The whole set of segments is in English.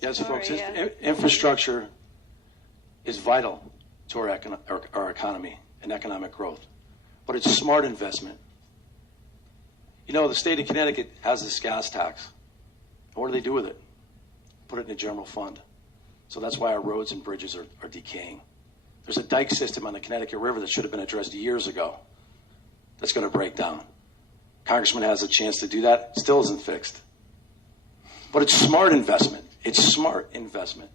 Yes, folks, infrastructure is vital to our economy and economic growth, but it's smart investment. You know, the state of Connecticut has this gas tax. What do they do with it? Put it in a general fund. So that's why our roads and bridges are decaying. There's a dike system on the Connecticut River that should have been addressed years ago that's going to break down. Congressman has a chance to do that, still isn't fixed. But it's smart investment. It's smart investment.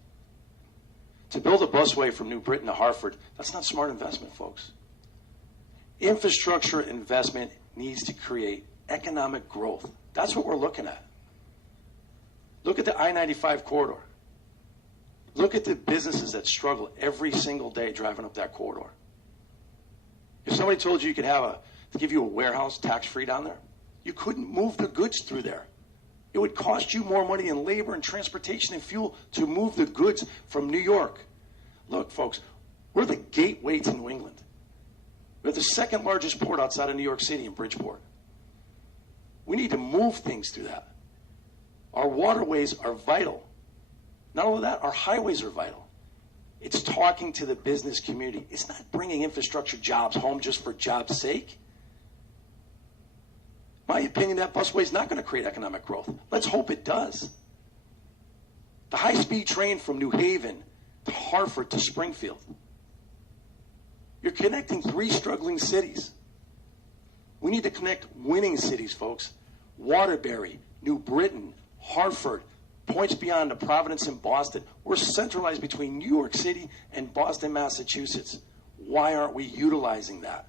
To build a busway from New Britain to Hartford, that's not smart investment, folks. Infrastructure investment needs to create economic growth. That's what we're looking at. Look at the I-95 corridor. Look at the businesses that struggle every single day driving up that corridor. If somebody told you you could have to give you a warehouse tax-free down there, you couldn't move the goods through there. It would cost you more money in labor and transportation and fuel to move the goods from New York. Look, folks, we're the gateway to New England. We're the second largest port outside of New York City in Bridgeport. We need to move things through that. Our waterways are vital. Not only that, our highways are vital. It's talking to the business community. It's not bringing infrastructure jobs home just for jobs' sake. My opinion, that busway is not going to create economic growth. Let's hope it does. The high-speed train from New Haven to Hartford to Springfield. You're connecting 3 struggling cities. We need to connect winning cities, folks. Waterbury, New Britain, Hartford, points beyond to Providence and Boston. We're centralized between New York City and Boston, Massachusetts. Why aren't we utilizing that?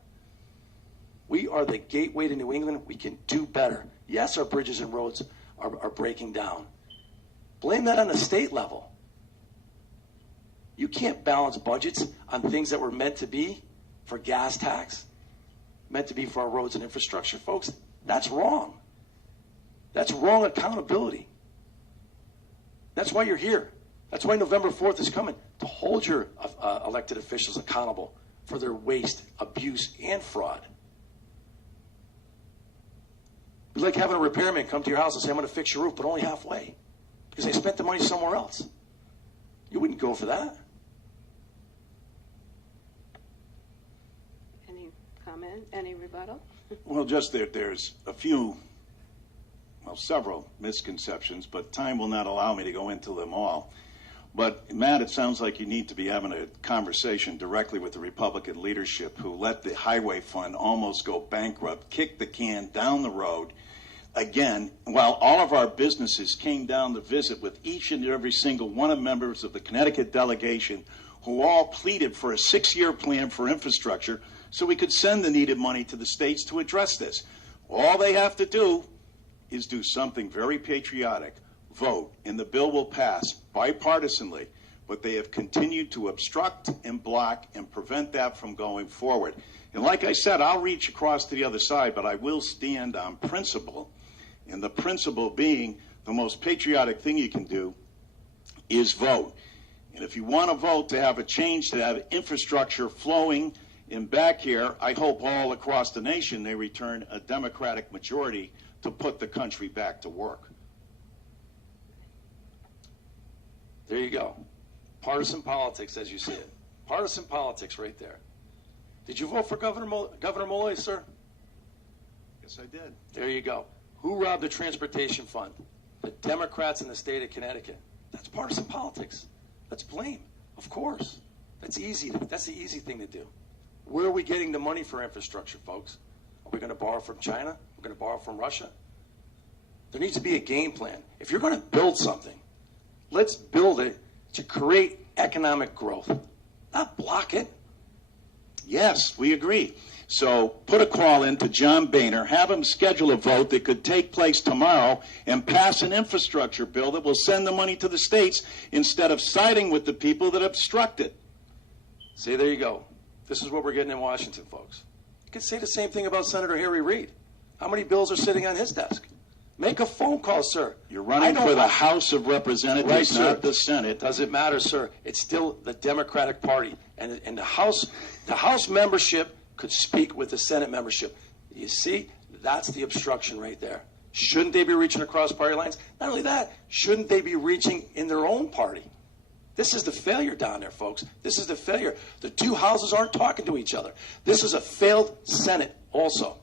We are the gateway to New England. We can do better. Yes, our bridges and roads are breaking down. Blame that on the state level. You can't balance budgets on things that were meant to be for gas tax, meant to be for our roads and infrastructure, folks. That's wrong. That's wrong accountability. That's why you're here. That's why November 4th is coming, to hold your elected officials accountable for their waste, abuse, and fraud. It's like having a repairman come to your house and say, I'm going to fix your roof, but only halfway, because they spent the money somewhere else. You wouldn't go for that. Any comment? Any rebuttal? Well, just that there's a few, well, several misconceptions, but time will not allow me to go into them all. But, Matt, it sounds like you need to be having a conversation directly with the Republican leadership who let the highway fund almost go bankrupt, kick the can down the road again, while all of our businesses came down to visit with each and every single one of the members of the Connecticut delegation who all pleaded for a 6-year plan for infrastructure so we could send the needed money to the states to address this. All they have to do is do something very patriotic. Vote, and the bill will pass bipartisanly, but they have continued to obstruct and block and prevent that from going forward. And like I said, I'll reach across to the other side, but I will stand on principle, and the principle being the most patriotic thing you can do is vote. And if you want to vote to have a change, to have infrastructure flowing in back here, I hope all across the nation they return a Democratic majority to put the country back to work. There you go. Partisan politics, as you see it. Partisan politics right there. Did you vote for Governor Malloy, sir? Yes, I did. There you go. Who robbed the transportation fund? The Democrats in the state of Connecticut. That's partisan politics. Let's blame, of course. That's easy. That's the easy thing to do. Where are we getting the money for infrastructure, folks? Are we going to borrow from China? We're going to borrow from Russia? There needs to be a game plan. If you're going to build something, let's build it to create economic growth, not block it. Yes, we agree. So put a call in to John Boehner, have him schedule a vote that could take place tomorrow and pass an infrastructure bill that will send the money to the states instead of siding with the people that obstruct it. See, there you go. This is what we're getting in Washington, folks. You can say the same thing about Senator Harry Reid. How many bills are sitting on his desk? Make a phone call, sir. You're running for the House of Representatives, right, not the Senate. Doesn't matter, sir. It's still the Democratic Party. And the House membership could speak with the Senate membership. You see, that's the obstruction right there. Shouldn't they be reaching across party lines? Not only that, shouldn't they be reaching in their own party? This is the failure down there, folks. This is the failure. The two houses aren't talking to each other. This is a failed Senate also.